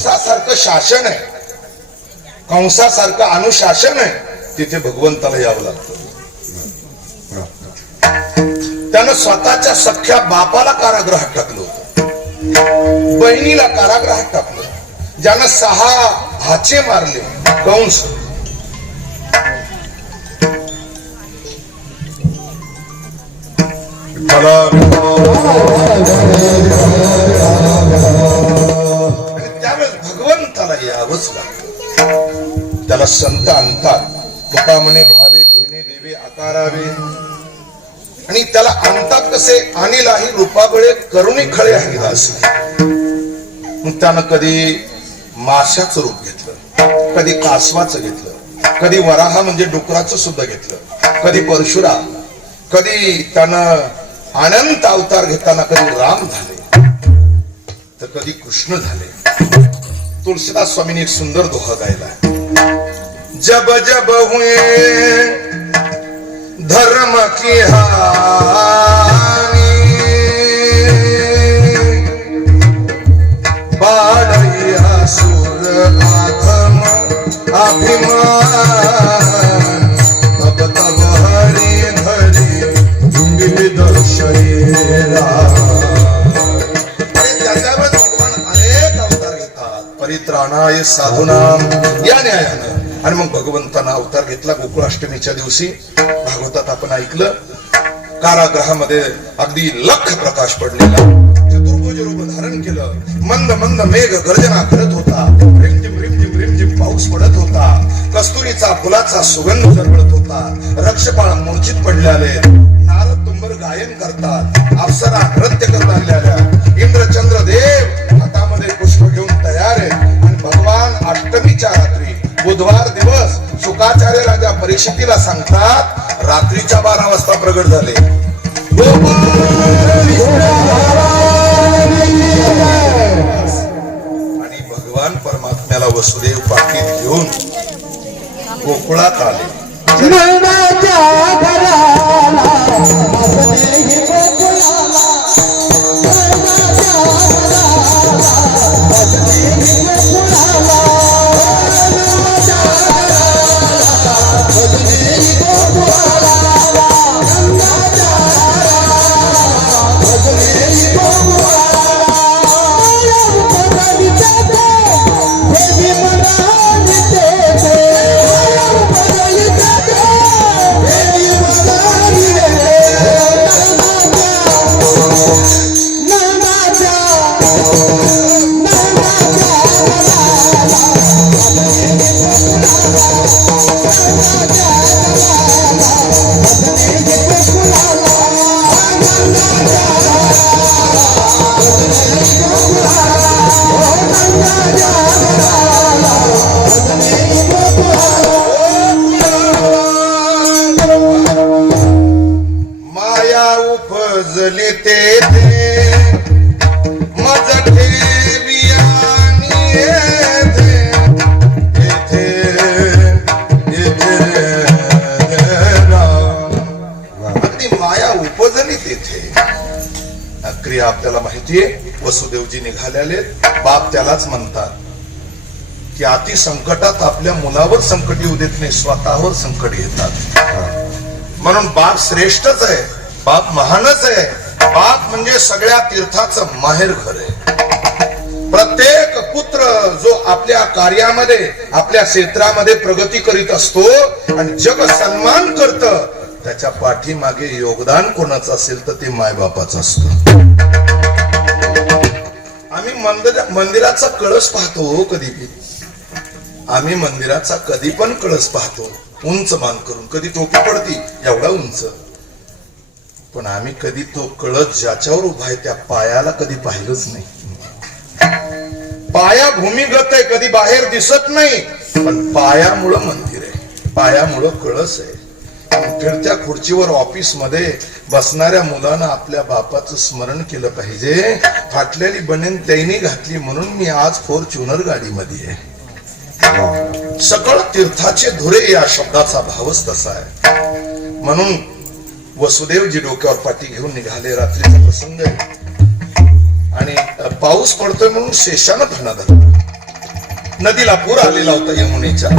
कंसासारखं शासन आहे, कंसासारखं अनुशासन आहे, तिथे भगवंताला यावं लागतं. त्यानं स्वतःच्या सख्या बापाला कारागृहात टाकलं होतं, बहिणीला कारागृहात टाकलं, ज्यानं 6 भाचे मारले कंस. त्यावेळेस भगवंताला यावंच लागतं. त्याला संत आणतात, तुका म्हणे भावे भेने देवे आकारावे. आणि त्याला आणतात कसे, आणीलाही रूपाबळे करुणी खळे हरिदासी. मग त्यानं कधी माशाचं रूप घेतलं, कधी कासवाचं घेतलं, कधी वराह म्हणजे डुकराचं सुद्धा घेतलं, कधी परशुराम, कधी त्यानं अनंत अवतार घेताना कधी राम झाले तर कधी कृष्ण झाले. तुलसीदास स्वामींनी एक सुंदर दोहा गायला, जब जब हुए धर्म की हानि बाढ़ई असुर आधम अभिमान तब तब हरि धरी विविध शरीरा. अरे त्याच्यावर भगवान अनेक अवतार घेतात, परित्राणाय साधूनाम या न्यायानं. आणि मग भगवंतानं अवतार घेतला गोकुळाष्टमीच्या दिवशी. भागवतात आपण ऐकलं, कारागृहामध्ये अगदी लख प्रकाश पडलेला, चतुर्भुज रूप धारण केलं, मंद मंद मेघ गर्जना करत होता, रिमझिम रिमझिम रिमझिम पाऊस पडत होता, कस्तुरीचा फुलाचा सुगंध दरवळत होता, रक्षपाळ मूर्छित पडलेले, नारद तुंबर गायन करतात, अप्सरा नृत्य करू लागलेल्या, इंद्रचंद्र देव हातामध्ये पुष्प घेऊन तयार आहे. आणि भगवान अष्टमीच्या रात्री बुधवार दिवस शुकाचार्य राजा परीक्षितीला सांगतात, रात्रीच्या 12 वाजता प्रगट झाले. आणि भगवान परमात्म्याला वसुदेव पाठीत घेऊन गोकुळात आले. आपल्याला माहितीये, वसुदेवजी निघालेले, बाप त्यालाच म्हणतात की अति संकटात आपल्या मुलावर संकट येऊ देत नाही, स्वतःवर संकट येतात. म्हणून बाप श्रेष्ठच आहे, बाप महानच आहे. बाप म्हणजे सगळ्या तीर्थाचं माहेर घर आहे. प्रत्येक पुत्र जो आपल्या कार्यामध्ये आपल्या क्षेत्रामध्ये प्रगती करीत असतो आणि जग सन्मान करत, त्याच्या पाठीमागे योगदान कोणाचं असेल तर ते मायबापाचं असतं. आम्ही मंदिराचा कळस पाहतो, कधी आम्ही मंदिराचा कधी पण कळस पाहतो उंच मान करून, कधी टोपी पडती एवढा उंच, पण आम्ही कधी तो कळस ज्याच्यावर उभा आहे त्या पायाला कधी पाहिलंच नाही. पाया भूमिगत आहे, कधी बाहेर दिसत नाही, पण पायामुळं मंदिर आहे, पायामुळं कळस आहे. फिरत्या खुर्चीवर ऑफिस मध्ये बसणाऱ्या मुलानं आपल्या बापाचं स्मरण केलं पाहिजे. फाटलेली बनेन त्यांनी घातली म्हणून मी आज फॉर्च्युनर गाडीमध्ये आहे. सकळ तीर्थाचे धुरे या शब्दाचा भावच तसा आहे. म्हणून वसुदेवजी डोक्यावर पाठी घेऊन निघाले. रात्रीचा प्रसंग आहे आणि पाऊस पडतोय म्हणून शेषानं फणा धरला. नदीला पूर आलेला होता यमुनेच्या.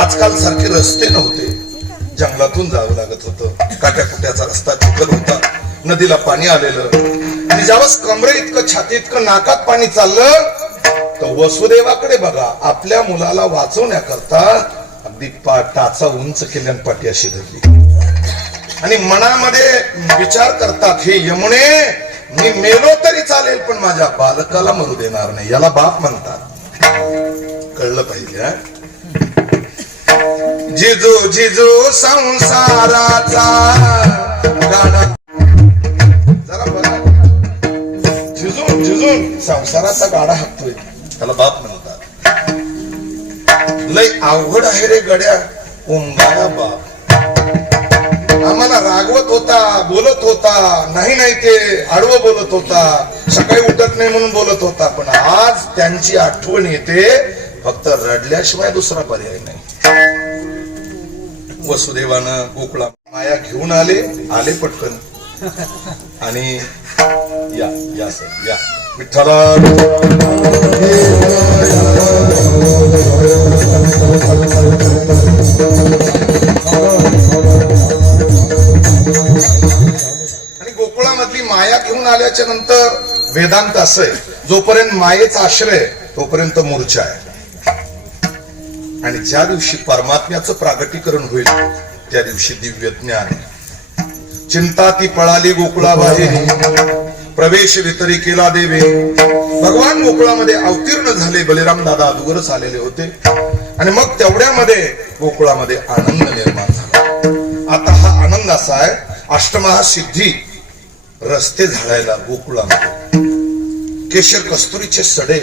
आजकाल सारखे रस्ते नव्हते, जंगलातून जावं लागत होतं. काट्याकुट्याचा रस्ता चिखल होता. नदीला पाणी आलेलं आणि ज्यावेळेस कमरे इतकं छाती इतकं नाकात पाणी चाललं तर वसुदेवाकडे बघा, आपल्या मुलाला वाचवण्याकरता अगदी टाचा उंच केल्यान पाठी अशी धरली आणि मनामध्ये विचार करतात, हे यमुने, मी मेलो तरी चालेल पण माझ्या बालकाला मरू देणार नाही. याला बाप म्हणतात. कळलं पाहिजे. जिजू जिजू संसाराचा गाणा जरा बघा, झिजून झिजून संसाराचा गाडा हाकतोय, त्याला बाप म्हणतात. लय अवघड आहे रे गड्या ओंगाया बाप. आम्हाला रागवत होता, बोलत होता, नाही नाही ते आडवं बोलत होता, सकाळी उठत नाही म्हणून बोलत होता, पण आज त्यांची आठवण येते. फक्त रडल्याशिवाय दुसरा पर्याय नाही. वसुदेवानं गोकुळा माया घेऊन आले पटकन आणि या या सर या विठ्ठला. आणि गोकुळामधली माया घेऊन आल्याच्या नंतर वेदांत असं आहे, जोपर्यंत मायेचा आश्रय तोपर्यंत मूर्छा आहे. आणि ज्या दिवशी परमात्म्याचं प्रागटीकरण होईल त्या दिवशी दिव्य ज्ञान. चिंता ती पळाली गोकुळा बाहेरी, प्रवेश वितरी केला देवे. भगवान गोकुळामध्ये अवतीर्ण झाले. बलिराम दादा अगोदरच आलेले होते आणि मग तेवढ्यामध्ये गोकुळामध्ये आनंद निर्माण झाला. आता हा आनंद असा आहे, अष्टमहासिद्धी रस्ते झाडायला गोकुळामध्ये. केशर कस्तुरीचे सडे,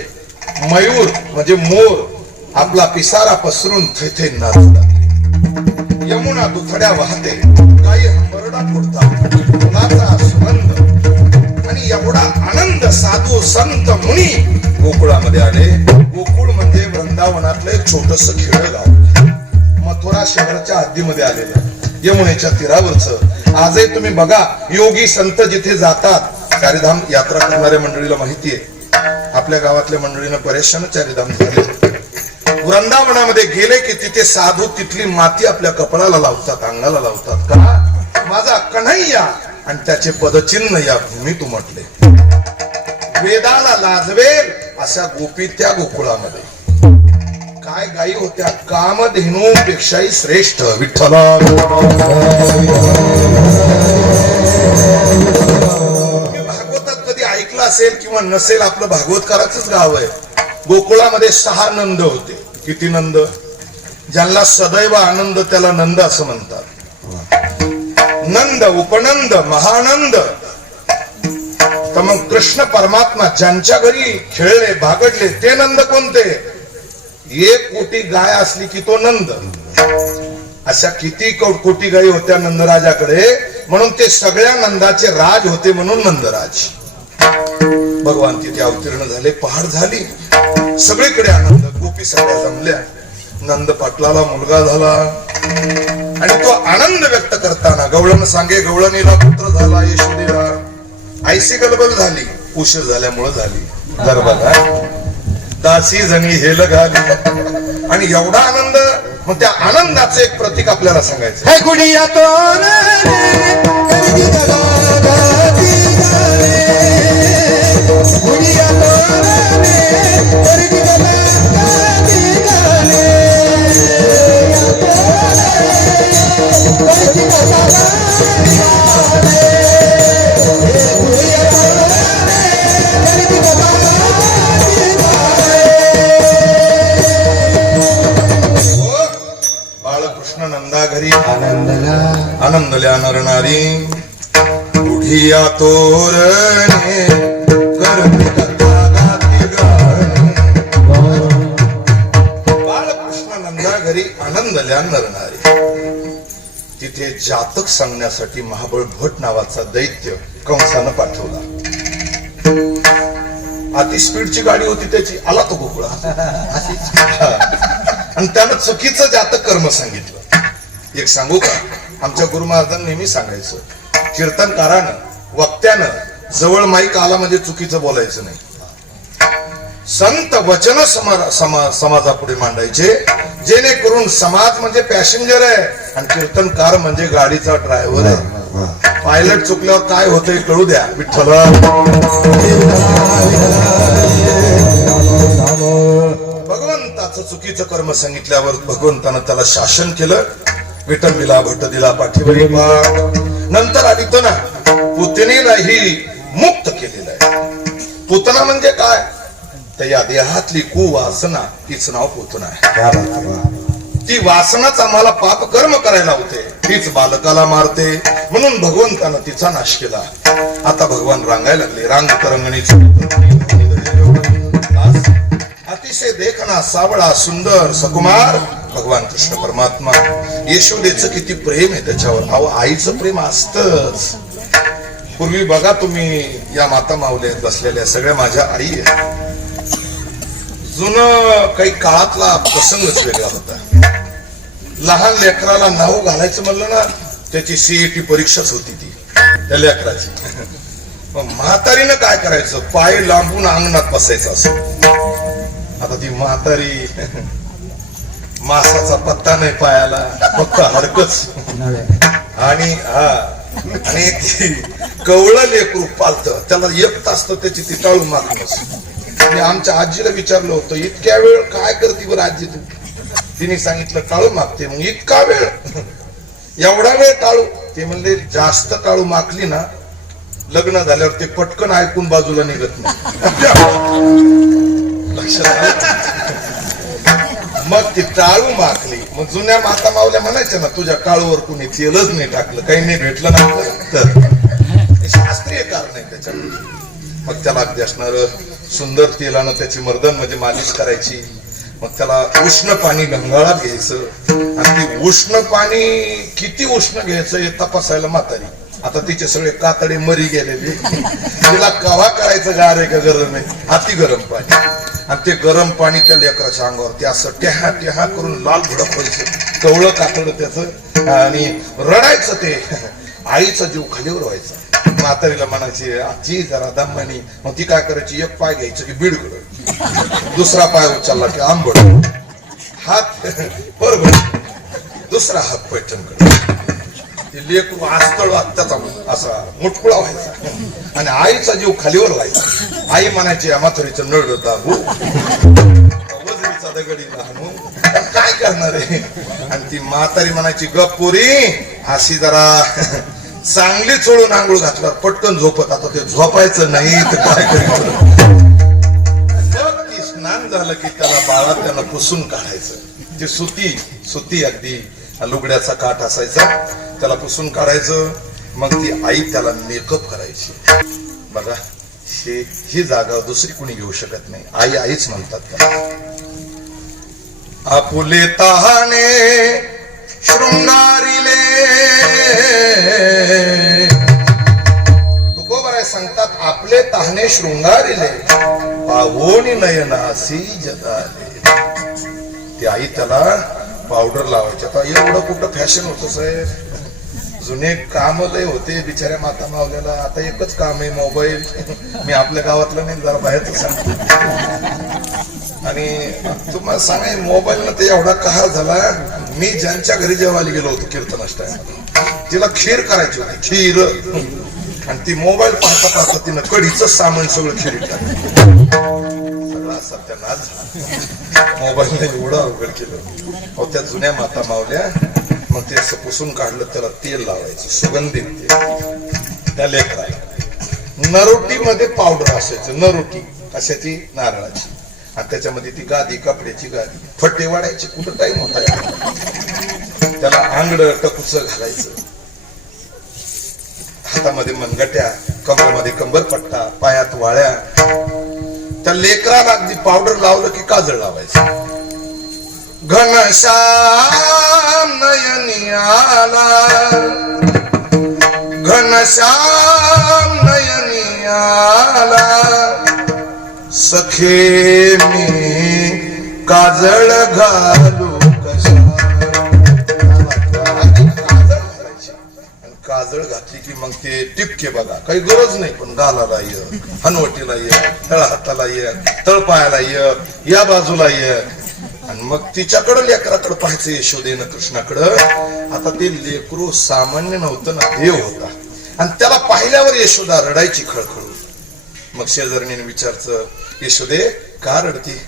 मयूर म्हणजे मोर आपला पिसारा पसरून थैथे नाचू लागले. यमुना दुथड्या वाहते, गायी हंबरडा फोडतात, फुलाचा सुगंध आणि एवढा आनंद. साधू संत मुनी गोकुळामध्ये आले. गोकुळ म्हणजे वृंदावनातलं एक छोटस खेडगाव, मथुरा शहराच्या हद्दीमध्ये आलेलं, यमुनेच्या तीरावरच. आजही तुम्ही बघा, योगी संत जिथे जातात, चारिधाम यात्रा करणाऱ्या मंडळीला माहितीये, आपल्या गावातल्या मंडळीनं परेशान चारिधाम झाले. वृंदावनामध्ये गेले की तिथे साधू तिथली माती आपल्या कपाळाला लावतात, अंगाला लावतात. का? माझा कन्हैया आणि त्याचे पदचिन्ह या भूमीत उमटले. वेदाला लाजवेल अशा गोपी त्या गोकुळामध्ये. काय गायी होत्या, कामधेनू पेक्षाही श्रेष्ठ. विठ्ठला. भागवतात कधी ऐकलं असेल किंवा नसेल, आपलं भागवतकाराचंच गाव आहे. गोकुळामध्ये 6 नंद होते. किती नंद? ज्यांना सदैव आनंद त्याला नंद असं म्हणतात. नंद, उपनंद, महानंद. तर मग कृष्ण परमात्मा ज्यांच्या घरी खेळले, भागडले ते नंद कोणते? 1 कोटी गाय असली की तो नंद. अशा किती कोटी गायी होत्या नंदराजाकडे, म्हणून ते सगळ्या नंदाचे राज होते, म्हणून नंदराज. भगवान तिथे अवतीर्ण झाले, पहाड झाली, सगळीकडे आनंद. गोपी सगळ्या जमल्या. नंद पाटलाला मुलगा झाला आणि तो आनंद व्यक्त करताना गवळण सांगे, गवळणीला पुत्र झाला यशोदेला. आईसी गलबल झाली, उशीर झाल्यामुळे झाली. जर बघा, दासी जणी हेल घाली आणि एवढा आनंद. मग त्या आनंदाचं एक प्रतीक आपल्याला सांगायचं. बाळकृष्ण नंदा घरी आनंदल्या नरणारी. बुढिया तोरणे करते कथा गाती गाणी. बाळकृष्ण नंदा घरी आनंदल्या नरणारी. तिथे जातक सांगण्यासाठी महाबळ भट नावाचा दैत्य कंसानं पाठवला. अति स्पीडची गाडी होती त्याची. आला तो गोकुळा आणि त्यानं चुकीचं जातक कर्म सांगितलं. एक सांगू का, आमच्या गुरु महाराजांनी नेहमी सांगायचं, कीर्तनकारानं, वक्त्यानं जवळ माईक आला म्हणजे चुकीचं बोलायचं नाही. संत वचन समाजापुढे मांडायचे, जेणेकरून समाज म्हणजे पॅसेंजर आहे आणि कीर्तनकार म्हणजे गाडीचा ड्रायव्हर आहे. पायलट चुकल्यावर काय होतंय कळू द्या. विठ्ठल भगवंताचं चुकीचं कर्म सांगितल्यावर भगवंतानं त्याला शासन केलं. विठंबीला भट्ट दिला पाठीवरी पाठ. नंतर आदित्यना पुतणीलाही मुक्त केलेलं आहे. पुतना म्हणजे काय? तर या देहातली कुवासना तीच नाव पुतना आहे. ती वासनाच आम्हाला पाप कर्म करायला होते, तीच बालकाला मारते. म्हणून भगवंतानं तिचा नाश केला. आता भगवान रांगायला लागले. रांग तरंगणीच अतिशय देखना सावळा सुंदर सकुमार भगवान कृष्ण परमात्मा. यशोदेचं किती प्रेम आहे त्याच्यावर. अहो आईचं प्रेम असतच. पूर्वी बघा तुम्ही या माता माऊल्या बसलेल्या सगळ्या माझ्या आई आहेत. जुनं काही काळातला प्रसंगच वेगळा होता. लहान लेकराला नाव घालायचं म्हणलं ना, त्याची सीईटी परीक्षाच होती ती त्या लेकराची. म्हातारीनं काय करायचं? पाय लांबून अंगणात बसायचं असं. आता ती म्हातारी मासाचा पत्ता नाही पायाला, फक्त हरकच. आणि आणि ती कवळं लेकरू पालत, त्याला एक तास तर त्याची ती टाळू मागणस. मी आमच्या आजीला विचारलं होतं, इतक्या वेळ काय करते बरं आजी तू? तिने सांगितलं टाळू मागते. मग इतका वेळ, एवढा वेळ टाळू? ते म्हणले जास्त टाळू मागली ना, लग्न झाल्यावर ते पटकन ऐकून बाजूला निघत नाही. लक्षात. मग ती टाळू मागली. मग जुन्या माता मावल्या म्हणायच्या ना, तुझ्या टाळूवर कुणी तेलच नाही टाकलं, काही नाही भेटलं ना तर. शास्त्रीय कारण आहे त्याच्यामध्ये. मग त्याला अगदी असणार सुंदर तेलानं त्याची मर्दन म्हणजे मालिश करायची. मग त्याला उष्ण पाणी गंगाळात घ्यायचं आणि ती उष्ण पाणी किती उष्ण घ्यायचं हे तपासायला म्हातारी. आता तिचे सगळे कातडे मरी गेलेले. तिला कवा करायचं गार आहे का गरम आहे? अति गरम पाणी. आणि ते गरम पाणी त्या लेकराच्या अंगावर ते असं टेहा टेहा करून लाल भडक व्हायचं, कवळं कातड त्याचं, आणि रडायचं. ते आईचा जीव खालीवर व्हायचा. म्हातारीला म्हणायची आजी जरा दमानी. मग ती काय करायची? एक पाय घ्यायचं की बीडगड, दुसरा पाय उचलला की आंबड, हात बरोबर, दुसरा हात पैठणकडे. ते लेकरू आस्तळ त्याचा असा मुटकुळा व्हायचा आणि आईचा जीव खालीवर व्हायचा. आई म्हणायची म्हातारीचं नळ दाबू, वजरीचा दगडी लहानू, काय करणार आहे? आणि ती म्हातारी म्हणायची गप्पोरी अशी जरा चांगली चोळून आंघोळ घातल्यावर पटकन झोपत. आता ते झोपायचं नाही तर काय करायचं? ती स्नान झालं की त्याला बाळा त्याला पुसून काढायचं. ते सुती अगदी लुगड्याचा काठ असायचा, त्याला पुसून काढायचं. मग ती आई त्याला मेकअप करायची. बघा ही जागा दुसरी कुणी घेऊ शकत नाही. आई आईच म्हणतात त्याला. आपुले तहाने शृंगारिले तुकोबराय सांगतात, आपले तहाने शृंगारिले पाहोनी नयनासी जगाले. ती आई त्याला पावडर लावायची. आता एवढं कुठं फॅशन होतं साहेब? जुने काम लय होते बिचाऱ्या माता मावल्याला. आता एकच काम आहे, मोबाईल. मी आपल्या गावातलं नाही, जरा बाहेरच सांगतो. आणि तुम्हाला सांगाय मोबाईल ना ते एवढा कहार झाला. मी ज्यांच्या घरी जेवायला गेलो होतो कीर्तनाष्टमीला, तिला खीर करायची होती, खीर. आणि ती मोबाईल पाहता पाहता तिनं कढीचं सामान सगळं खिरीत टाकलं. सगळा सत्यानाश झाला. मोबाईलने एवढं अवघड केलं. अहो त्या जुन्या माता मावल्या मग ते असं पुसून काढलं, त्याला तेल लावायचं सुगंधित तेल. त्या लेकराला नरोटी मध्ये पावडर असायचं. नरोटी कशाची? नारळाची. आणि त्याच्यामध्ये ती गादी, कपड्याची गादी, फटे वाढायचे. कुठं टाइम होता? त्याला आंगड टकुच घालायचं, हातामध्ये मनगट्या, कमरामध्ये कंबरपट्टा, पायात वाळ्या. त्या लेकराला अगदी पावडर लावलं की काजळ लावायचं. घनश्याम नयनी आला, घनश्याम नयनी आला, सखे मी काजळ घालू कशा. काजळ घालायची आणि काजळ घातली की मग ते टिपके बघा, काही गरज नाही, पण गालाला ये, हनवटीला ये, तळ हाताला ये, तळपायाला ये, या बाजूला ये. आणि मग तिच्याकडं लेकराकडं पाहायचं यशोदेनं कृष्णाकडं. आता ते लेकरू सामान्य नव्हतं ना, देव होता. आणि त्याला पाहिल्यावर यशोदा रडायची खळखळून. मग शेजारणीने विचारचं, यशोदे का रडती?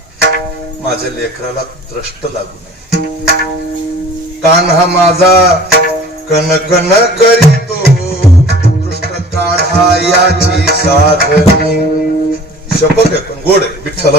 माझ्या लेकराला दृष्ट लागू नये. कान्हा माझा कनकन करीतो, दृष्ट काढा याची साधनी. शपथ आहे पण गोड आहे. विठ्ठल